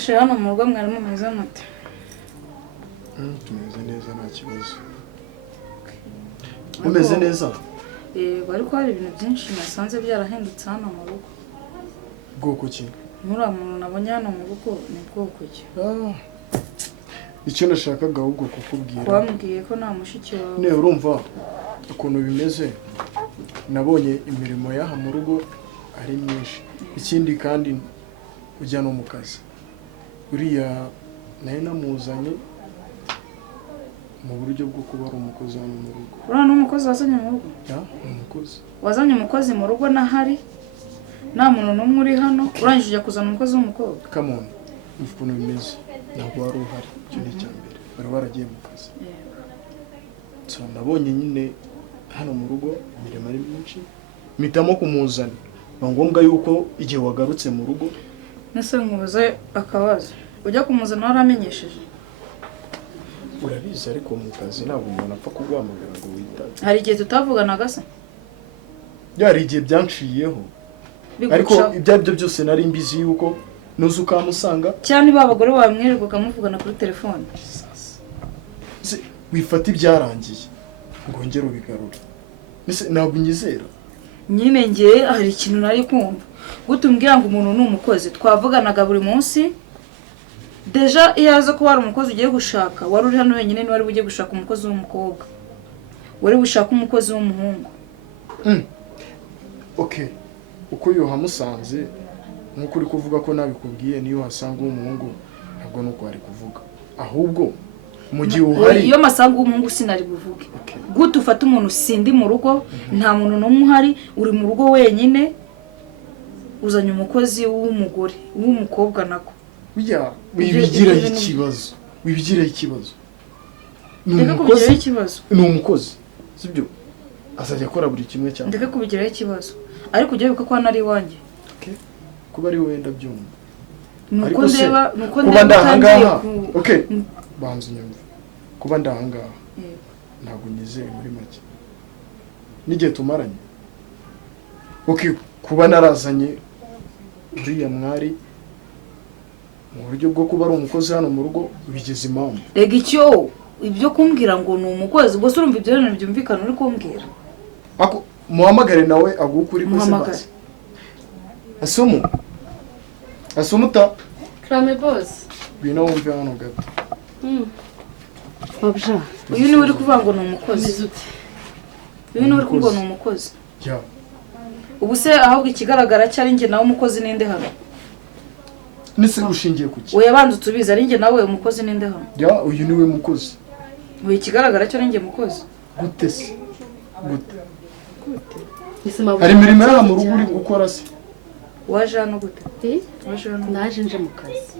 se hano mu rugo mwari mumeze mute? Tumeze neza nta kibazo. Umeze neza? Yego, ariko hari ibintu byinshi nasanze byarahindutse hano mu rugo. Bwoko ki? Muri muntu nabonye hano mu rugo ni bwoko ki? Icyo nashakaga ahubwo kukubwira. Wambwiye ko nta mushiki wawe. Ne urumva ukuntu bimeze. Nabonye imirimo y'aha mu rugo ari myinshi. Ikindi kandi ujya no mu kazi. Uriya naye namuzanye mu buryo bwo kuba ari umukozi hano mu rugo. Uriya ni umukozi wazanye mu rugo? Ya, umukozi. Wazanye umukozi mu rugo nahari? Nta muntu n'umwe uri hano? Urangije kuzana umukozi w'umukobwa? Come on. Ukuntu bimeze. Ntabwo wari uhari. Icyo ni icyambere. Bari baragiye mu kazi. So nabonye nyine hano mu rugo imirimo ari myinshi. Mitamo kumuzana. Ni ngombwa yuko igihe wagarutse mu rugo nese nkubaze akabazo. Ujya kumuzana waramenyesheje? Urabizi ariko mu kazi ntabwo umuntu apfa kuguhamagara ngo witabe. Hari igihe tutavuganaga se? Yari igihe byanciyeho. Ariko ibyo byo byose nari mbizi yuko nuzi ukamusanga cyane babagore bamwirirwaga muvugana kuri telefone. Wifata ibyarangiye ngo ngero bigarura. Nese ntabwo nyizera. Nyine ngiye hari ikintu nari kumva. Gutumbwira ngo umuntu ni umukozi twavuganaga buri munsi. Deja iyaza ko wari umukozi ugiye gushaka, wari uri hano wenyine ni wari ugiye gushaka umukozi w'umukobwa. Wari gushaka umukozi w'umuhungu. Okay. Uko yohamusanze nkuko uri kuvuga ko nabikubwiye niyo hasanga umuhungu ntabwo nuko ari kuvuga. Ahubwo mu gihe uhari iyo masanga umuhungu sinari buvuge. Gute ufata umuntu sindi mu rugo nta muntu n'umwe uhari uri mu rugo wenyine uzanye umukozi w'umugore w'umukobwa nako. Bijya wibigira ikibazo. Wibigira ikibazo. Ni umukozi. Sibyo? Azajya akora buri kimwe cyane. Ndeke kubigiraho ikibazo. Ariko ujye wibuka ko hano ari iwanjye. Okay. Kuba ari wowe ndabyumva. Nuko ndeba kuba ndahangaha. Okay. Banza unyumve. Kuba ndahangaha. Ntabwo nyizeye muri make. N'igihe tumaranye. Okay, kuba narazanye uriya mwari mu buryo bwo kuba ari umukozi hano mu rugo bigeze impamvu. Rega icyo ibyo kumbwira ngo ni umukozi gusa urumva ibyo bintu byumvikana uri kumbwira. Ako muhamagare nawe agukuri kose basi. Asumuta. Krame boss. Bino wumve hano gato. Babja. Uyu ni uri kuvuga ngo ni umukozi. Uyu ni uri kuvuga ngo ni umukozi. Ya. Ubu se ahubwo ikigaragara cyari nge nawe umukozi ninde hano? Nise gushingiye kuki? Oya banze tubiza ari nge nawe umukozi ninde hano? Ya, uyu niwe mukozi. Uyu ikigaragara cyari nge mukozi. Gute se? Gute? Hari imirimo y'aha mu rugo uri gukora se? Waje hano gute? Waje hano. Naje nje mu kazi.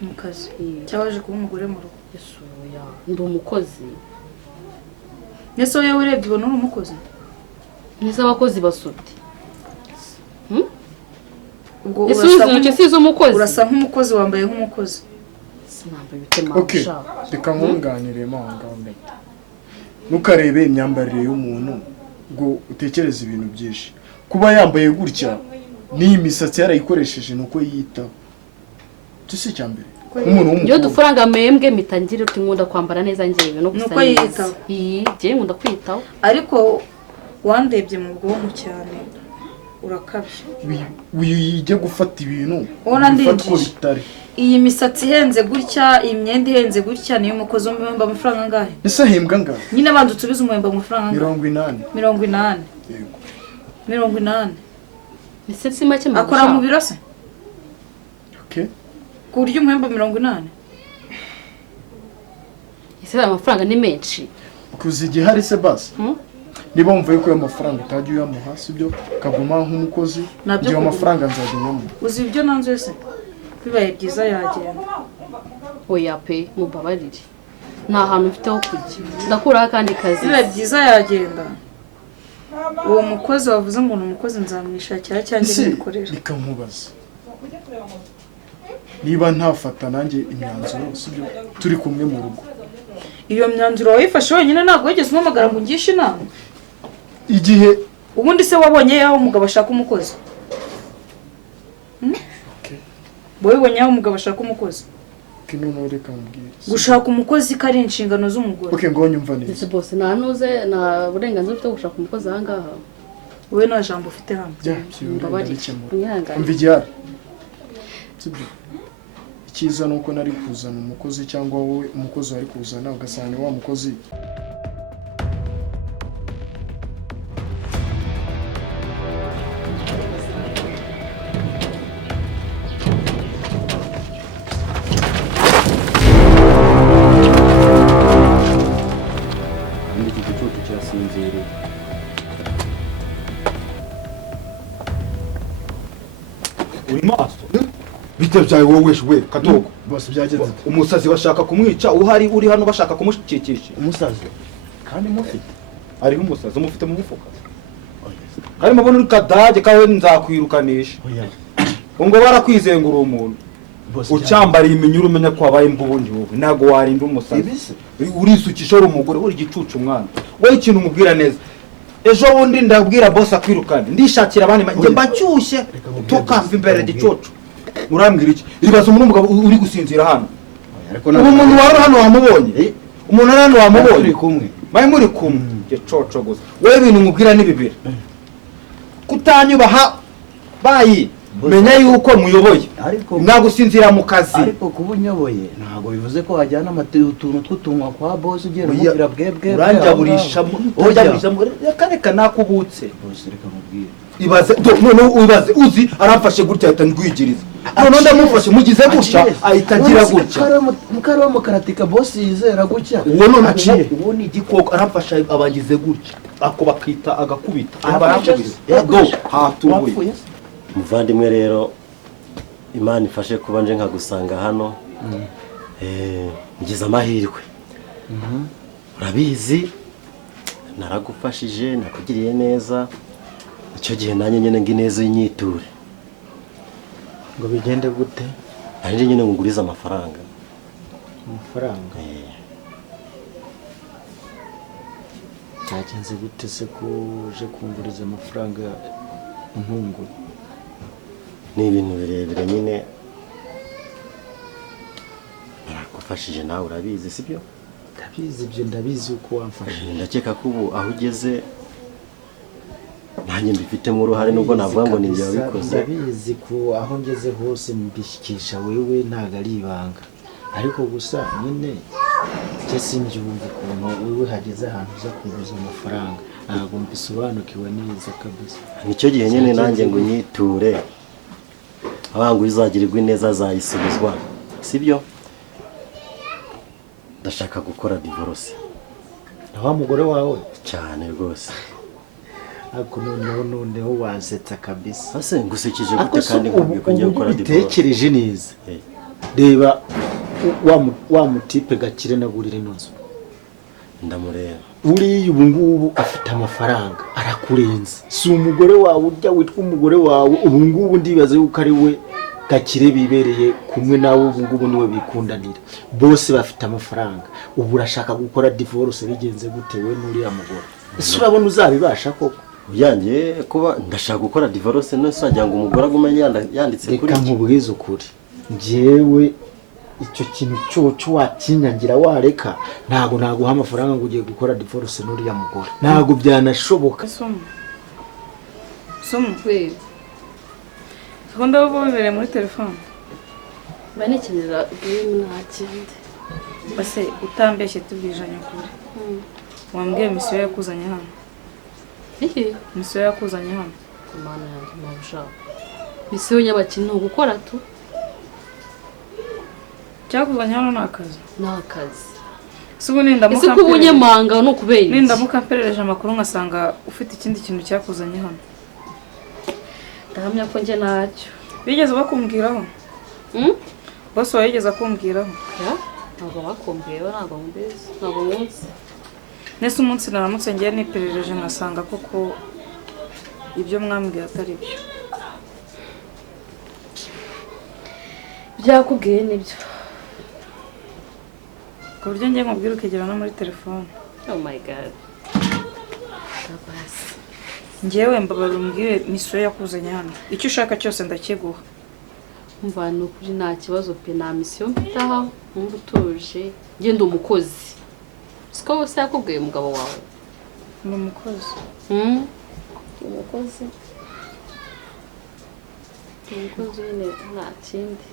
Mukazi. Cyawaje kuba umugore mu rugo. Yesu ya. Ndi umukozi. Nese wowe urebye ubona uri umukozi? Nese abakozi basute. Ubwo urasa nk'umukozi wambaye nk'umukozi. Sinambaye bitema. Okay. Reka nkunganire mahanga. Nukarebe imyambarire y'umuntu ngo utekereze ibintu byinshi. Kuba yambaye gutya ni imisatsi yarayikoresheje nuko yitaho. Tusi cyambere. Umuntu w'umukobwa. Yo dufaranga membwe mitangire uti nkunda kwambara neza ngewe no gusa. Nuko yitaho. Je nkunda kwitaho. Ariko wandebye mu bwonko cyane. Urakabye. Wiyije gufata ibintu. Ubona ndinjije. Iyi misatsi ihenze gutya, imyenda ihenze gutya niyo umukozi umwemba amafaranga angahe? Ese ahembwa angahe? Nyine banze utubize umwemba amafaranga angahe? 80. 80. Yego. 80. ese si make mu akora mu biro se okay ku buryo umuhemba 80. ese amafaranga ni menshi kuzi igihari se basi niba wumva ko ayo mafaranga utajya uyamuha sibyo kaguma nk'umukozi Nabyo iyo kuguma. mafaranga nzajya nyamuha uzi ibyo nanze se bibaye byiza yagenda. oya pe mubabarire nta hantu mfite ho kujya ndakuraho akandi kazi bibaye byiza yagenda. Uwo mukozi wavuze ngo ni umukozi nzamwishakira cyangwa nikorera. reka nkubaze niba ntafata nanjye imyanzuro sibyo turi kumwe mu rugo Iyo myanzuro wayifashe wenyine ntabwo wigeze umpamagara ngo ngishe inama. igihe Ubundi se wabonye yaho umugabo ashaka umukozi? okay Boye wabonye yaho umugabo ashaka umukozi? kino reka mbwira Gushaka umukozi kari inshingano z'umugore. okay ngo nyumva neza ese bose nta nuze nta burenganzira ufite gushaka umukozi aha ngaha Wowe nta jambo ufite hano. mbabarire unyihangane umva igihari sibyo icyiza ni uko nari kuzana umukozi cyangwa wowe umukozi wari kuzana ugasanga wa mukozi iki gicucu kirasinziriye uri maso bite byawe wowe we katogo bose byagenze umusazi bashaka kumwica uhari uri hano bashaka kumushikikisha umusazi kandi mufite ariho umusazi umufite mu mufuka kandi mabona uri kadage kawe nzakwirukanisha ngo barakwizengura umuntu ucyambariye iminyuru umenya ko wabaye imbubundi wowe ntago warinda umusazi urisukisha uri umugore uri gicucu umwana wowe ikintu umubwira neza ejo bundi ndabwira boss akwirukane ndishakira abandi njye mbacyushye tukamva imbere gicucu urambwira iki ibaza umuntu umugabo uri gusinzira hano ubu umuntu wari hano wamubonye umuntu ari hano wamubonye bayi muri kumwe gicucu gusa wowe ibintu umubwira ni bibiri kutanyubaha bayi menya yuko muyoboye nagusinzira mu kazi ariko kuba unyoboye ntabwo bivuze ko wajyana utuntu tw'utunwa kwa boss ugera umubwira bwebwe uranjaburisha reka nakubutse boss reka mubwire ibaze none ubaze uzi aramfashe gutya ahita ndwigiriza none ndamufashe mugize gutya ahita agira gutya mukara wa mukaratika boss yizera gutya uwo none uwo ni igikoko aramfashe abangize gutya ako bakita agakubita abaramfashe do hatubuye muvandimwe rero Imana ifashe kuba nje nkagusanga hano ngize amahirwe urabizi naragufashije nakugiriye neza icyo gihe nanjye nyine ngi neza inyiture ngo bigende gute nanjye nyine nguriza amafaranga cyagenze gute se ko uje kunguriza amafaranga inkungu ni ibintu birebire nyine naragufashije nawe urabizi sibyo ndabizi ibyo ndabizi uko wamfashe ndakeka ko ubu aho ugeze nanjye mbifitemo uruhare nubwo navuga ngo ni njye wabikoze ndabizi ko aho ngeze hose mbishyikisha wewe ntabwo ari ibanga ariko gusa nyine njye sinjyumva ukuntu wewe hageze ahantu uza kunguriza amafaranga ntabwo mbisobanukiwe neza kabisa nicyo gihe nyine nanjye ngo unyiture abangu uzagirirwa ineza azayisubizwa sibyo ndashaka gukora divorce na wa mugore wawe cyane rwose ariko noneho wazetsa kabisa ase ngusekije gute kandi nkubwiye ko ngiye gukora divorce bitekereje neza reba wa mutipe Gakire nagurira inzu ndamureba uriya ubu ngubu afite amafaranga arakurenze si umugore wawe ujya witwa umugore wawe ubu ngubu ndibaza yuko ari we Gakire bibereye kumwe nawe ubu ngubu niwe bikundanira bose bafite amafaranga ubu urashaka gukora divorce bigenze gute we n'uriya mugore ese urabona uzabibasha koko uyangiye kuba ndashaka gukora divorce no sajya ngo umugore agume yanditse kuri reka nkubwize ukuri njyewe icyo kintu cyo wakinyangira wareka ntago naguha amafaranga ngo ugiye gukora divorce n'uriya mugore ntago byanashoboka Somo Sekonda ubobere muri telefone banekenera game ntakindi base utambeshye tubwijanya kure wambwiye misiyo yakuzanye hano Iki? misiyo yakuzanye hano. Imana yanjye mabusha. Misiyo y'abakini ni ugukora tu. Cyakuzanye hano ni akazi. Ni akazi. Si ubu nindamuka Ese ko ubunyamanga no kubera iki? Nindamuka mperereje amakuru ngasanga ufite ikindi kintu cyakuzanye hano. Ndahamya ko nje nacyo. Bigeze bakumbwiraho? Bose wayigeze akumbwiraho? Ya? Ntabwo bakumbwiyeho, ntabwo mbizi, ntabwo munsi. Nese umunsi naramutse ngiye niperereje ngasanga koko ibyo mwambwiye atari byo. Byakubwiye nibyo. Ku buryo ngiye nkubwira ukegera no muri telefone. Oh my god. Tabasi. Ngewe mbabarira umbwire misiyo yakuzanye hano. Icyo ushaka cyose ndakiguha. Umva ni ukuri nta kibazo pe na misiyo mfitaha wumva utuje ngenda umukozi. Siko bose yakubwiye umugabo wawe. Ni umukozi. Umukozi. Umukozi nyine nta kindi.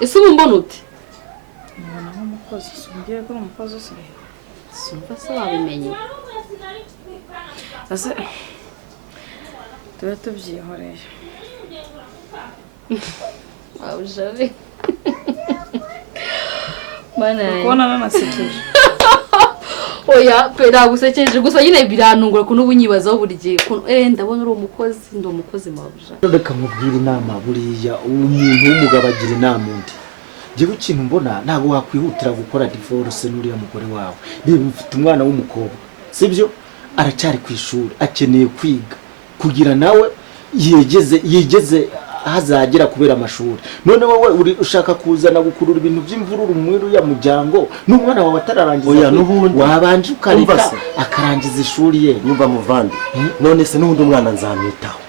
Ese ubu mbona ute? Mbona nk'umukozi. Sumbwiye ko uri umukozi se? Sumva se wabimenye. Ase tube tubyihoreye. Wabujabe. Mana yanjye. Kubona nanasekeje. Oya pe nagusekeje gusa nyine birantungura ko n'ubunyibazaho buri gihe ndabona uri umukozi ndi umukozi mabuja. Reka nkubwire inama buriya umuntu w'umugabo agira inama undi. Jewe ikintu mbona ntabwo wakwihutira gukora divorce n'uriya mugore wawe. Reba ufite umwana w'umukobwa sibyo aracyari ku ishuri akeneye kwiga kugira nawe yigeze hazagera kubera amashuri. None wowe uri ushaka kuzana gukurura ibintu by'imvururu mwiru ya muryango n'umwana wawe atararangiza. Oya nubundi wabanje ukareka akarangiza ishuri ye. Nyumva muvandi. None se n'ubundi umwana nzamwitaho.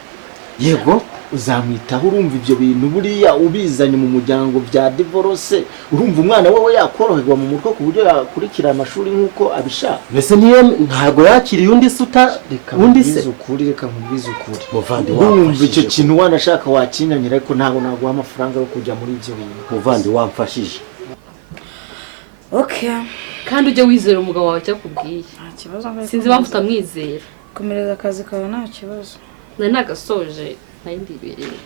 Yego uzamwitaho urumva ibyo bintu buriya ubizanye mu muryango bya divorce urumva umwana wowe yakoroherwa mu mutwe ku buryo yakurikira amashuri nkuko abishaka. mbese niyo ntago yakiriye undi suta undi se reka nkubwize ukuri muvandi urumva icyo kintu wanashaka wakinyanyira ariko ntago naguha amafaranga yo kujya muri ibyo bintu. muvandi wamfashije. Okay. Kandi ujye wizera umugabo wawe cyakubwiye. Nta kibazo. Sinzi impamvu utamwizera. Komereza akazi kawe nta kibazo. Nari nagasoje nari ndibereye.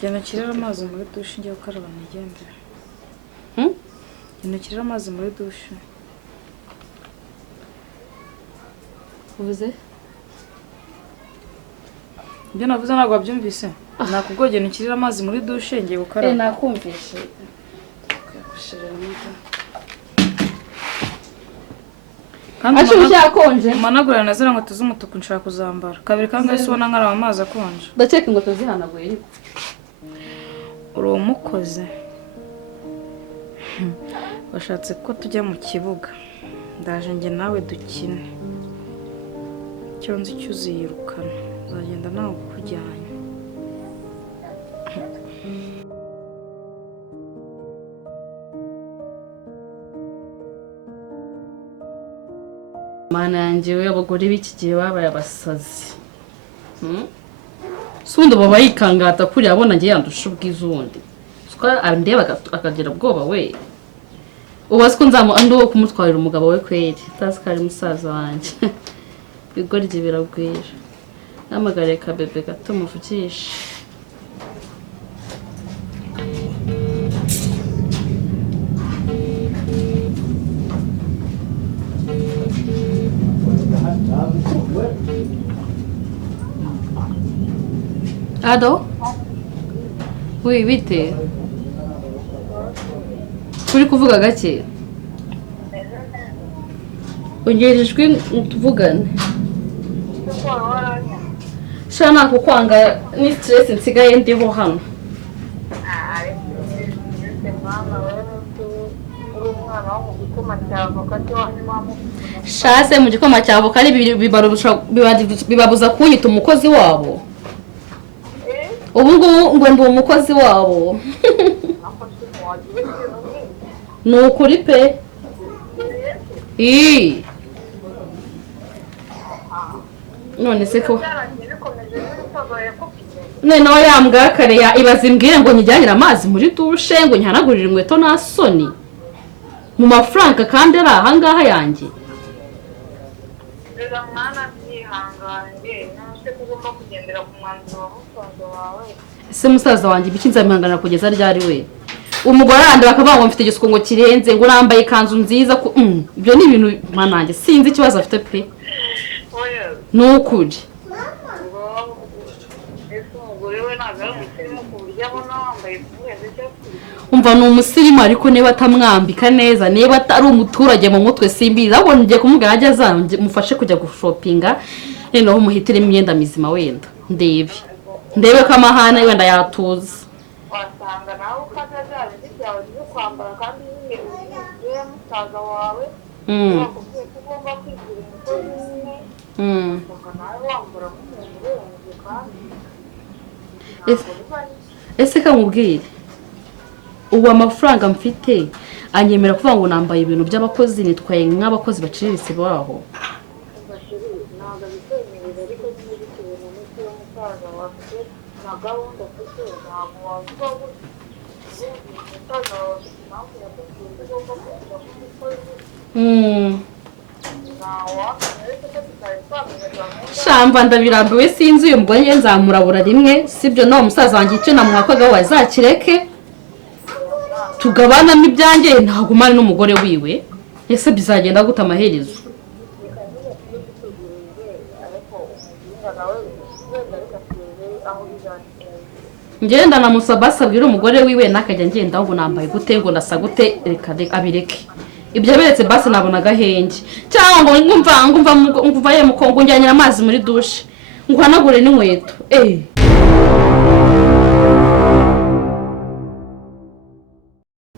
Genda kirera amazi muri douche ngiye gukaraba nigendera. Genda kirera amazi muri douche. Uvuze? Ibyo navuze ntabwo wabyumvise. Nakubwoge nikirira amazi muri douche ngiye gukaraba. Nakumvishe. Kandi ushyakonje. Managura nazira ngo tuze umutuku nshaka kuzambara. Kabiri kandi ese ubona nkaraba amazi akonje. Ndakeka ingweto zihanaguye ariko. Uri umukoze. Washatse ko tujya mu kibuga. Ndaje nge nawe dukine. Cyo nzi cyuzirukana. Uzagenda nawe kujyanye. Mana yanjye we abagore b'iki gihe babaye abasazi. Sundi baba yikangata kuri abona ngiye yandusha ubwiza ubundi. Suka andeba akagira ubwoba we. Ubazi ko ando kumutwarira umugabo we kweri. Tazi kari musaza wanje. Bigorye biragwira. Namagare ka bebe gato muvugisha. Ado? Oui, bite. Kuri kuvuga gake. Ungerejwe tuvugane. Shana kukwanga ni stress nsigaye ndiho hano. Shase mu gikoma cyabo kari bibabuza kunyita umukozi wabo. Ubu ngubu ngo ndi umukozi wabo. Ni ukuri pe. None se ko nawe yambwira kare ibaza imbwire ngo njyanire amazi muri dushe ngo nyihanagurire inkweto nta soni mu mafaranga kandi ari ahangaha yanjye. wanjye nose ko ugomba kugendera ku mwanzuro wa musaza wawe ese musaza wanjye ibiki nzamihangana kugeza ryari we umugore arandi bakavuga ngo mfite igisuko ngo kirenze ngo nambaye ikanzu nziza ibyo ni ibintu mananjye sinzi ikibazo afite pe ni ukuri umva ni umusirimu ariko niba atamwambika neza niba atari umuturage mu mutwe simbizi ahubwo ngiye kumubwira ajya azanjye mufashe kujya gushopinga noneho muhitiremo imyenda mizima wenda ndebe ko amahane wenda yatuza wasanga nawe ukazajyana n'ibyawe byo kwambara kandi nyine ugiye musaza wawe bakubwiye ko ugomba kwigura umukozi nyine usanga nawe wambara nk'umuntu urenze kandi ese kamubwire ubu amafaranga mfite anyemera kuvuga ngo nambaye ibintu by'abakozi nitwaye nk'abakozi baciriritse baho ntabwo bikwemerera ariko niba bitewe na miti y'umusaza wafite na gahunda afite ntabwo wavuga ngo umusaza wawe afite impamvu yakubwiye ko ugomba kwishyura nk'umukozi shamba ndabirambiwe sinzi uyu mugore njye nzamurabura rimwe sibyo nawe musaza wanjye icyo namuhakaga wazakireke tugabanamo ibyanjye ntagumane n'umugore wiwe ese bizagenda gute amaherezo ngenda namusaba asabwira umugore wiwe nakajya ngenda ngo nambaye gute ngo ndasa gute reka abireke ibyo beretse basi nabona agahenge cyangwa ngo ngumva ye mukongo njyanira amazi muri dushe ngo hanagure n'inkweto